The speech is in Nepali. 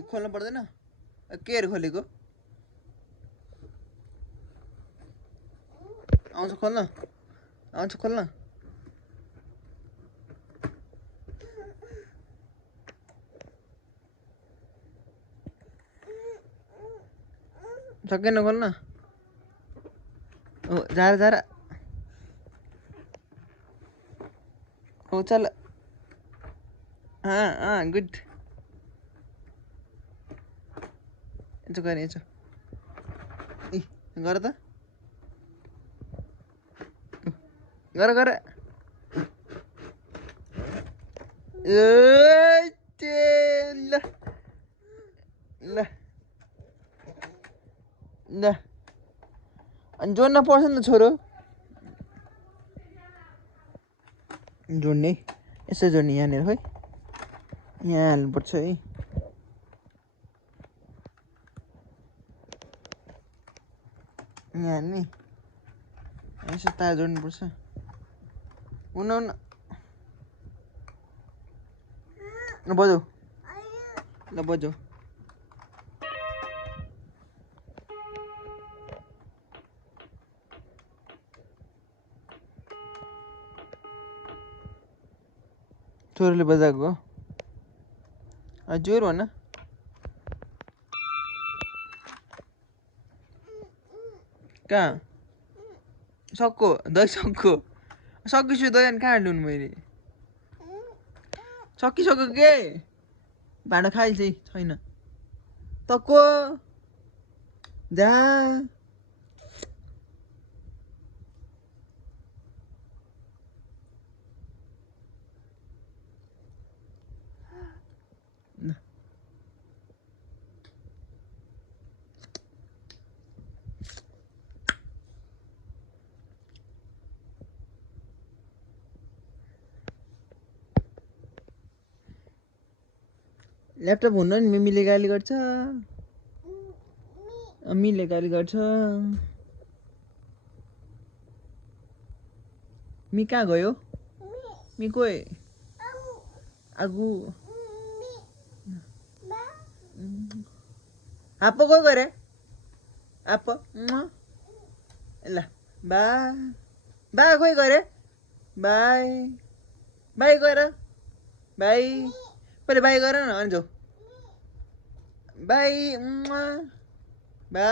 के खोल्नु पर्दैन केयर खोलेको आउँछ खोल्न आउँछ खोल्न सकेन खोल्न ओ झार झार ओ चल गुड यसो गर्ने यसो इ गर त गर गर ल ल ल अनि जोड्न पर्छ नि त छोरो जोड्ने यसो जोड्ने यहाँनिर है यहाँ हाल्नुपर्छ है यहाँ हाल्ने यसो तार जोड्नुपर्छ हुन हुन ल बजाऊ ल बजाऊ छोरीले बजाएको हो जोर भन कहाँ सक्को दही सक्को सकिसक्यो दही अनि कहाँ हाल्नु मैले सकिसक्यो के भाँडा खाइल चाहिँ छैन तको जा ल्यापटप हुन्न नि मिमीले गाली गर्छ मिले गाली गर्छ मी कहाँ गयो मी कोही आगु आप्पा कोही गरे आप्पा ल बा बा खोइ गरे बाई बाई गर बाई पहिले बाई गर न अनि जाऊ बाई बा